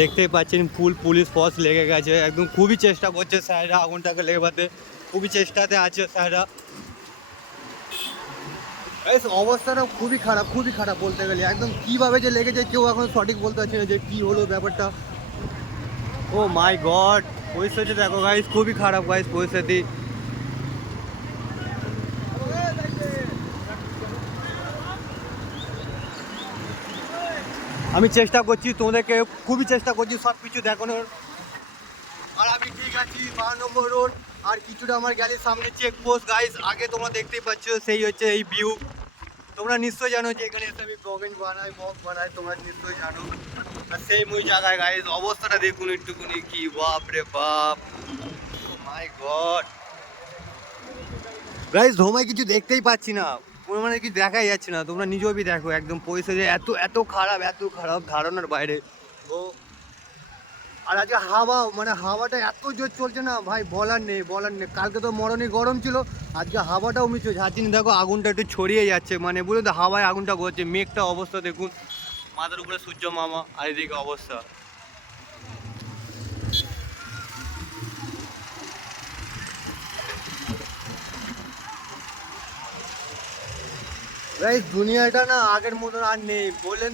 দেখতেই পাচ্ছেন ফুল police force লেগে গেছে, একদম খুবই চেষ্টা করছে স্যাররা আগুনটাকে লেবাতে, খুবই চেষ্টাতে আছে স্যাররা। এই অবস্থাটা খুবই খারাপ বলতে গেলে, একদম কিভাবে যে লেগেছে কেউ এখন সঠিক বলতে পারছে না যে কি হলো ব্যাপারটা। ও মাই গড, পরিস্থিতি দেখো গাইস, খুবই খারাপ গাইস পরিস্থিতি। আমি চেষ্টা করছি তোমাদেরকে, খুবই চেষ্টা করছি সব কিছু দেখানোর। আর আমি ঠিক আছি 12 নম্বর রোড, আর কিছুটা আমার গ্যালির সামনে চেকপোস্ট গাইস। আগে তোমরা দেখতেই পাচ্ছ সেই হচ্ছে এই ভিউ। তোমরা নিশ্চয়ই জানো যে এখানে এসে আমি ব্লগ বানাই, তোমরা নিশ্চয়ই জানো। আর সেই ওই জায়গায় গাইস অবস্থাটা দেখুন একটুকুনি, কি বাপ রে বাপ, মাই গড গাইস, ধোঁয়ায় কিছু দেখতেই পাচ্ছি না, কোনো মানে কিছু দেখাই যাচ্ছে না। তোমরা নিজেও দেখো একদম পরিস্থিতি এত এত খারাপ, এত খারাপ ধারণার বাইরে। ও আর আজকে হাওয়াটা এত জোর চলছে না ভাই, বলার নেই। কালকে তো মরণে গরম ছিল, আজকে হাওয়াটাও মিশে যাচ্ছে না। দেখো আগুনটা একটু ছড়িয়ে যাচ্ছে, মানে বুঝলো তো, হাওয়ায় আগুনটা করছে। মেঘটা অবস্থা দেখুন, মাথার উপরে সূর্য মামা, আর এদিকে অবস্থা। দুনিয়াটা না আগের মতন আর নেই বললেন।